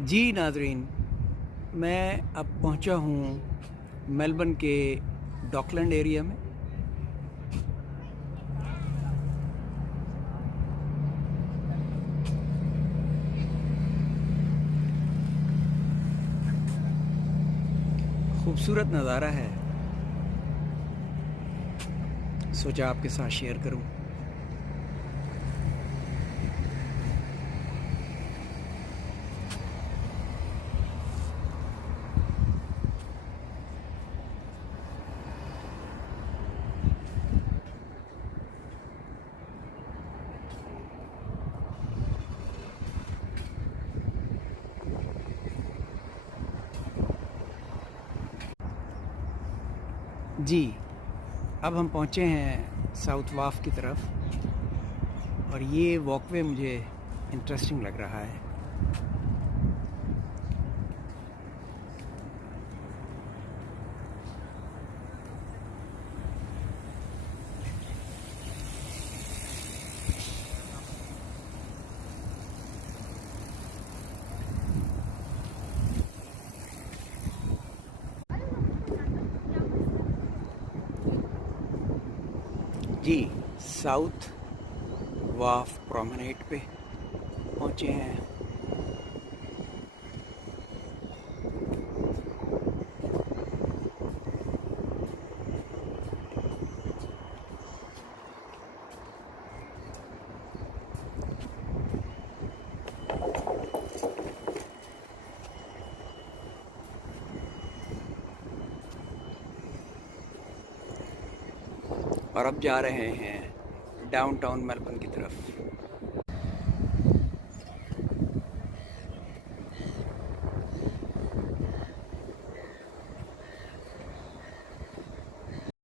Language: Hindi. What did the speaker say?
जी नाज़रीन, मैं अब पहुंचा हूं मेलबर्न के डॉकलैंड एरिया में। खूबसूरत नज़ारा है, सोचा आपके साथ शेयर करूं। जी, अब हम पहुंचे हैं साउथ वाफ की तरफ और ये वॉकवे मुझे इंटरेस्टिंग लग रहा है। जी, साउथ वाफ प्रोमेनेड पे पहुंचे हैं। और अब जा रहे हैं डाउनटाउन मेलबर्न की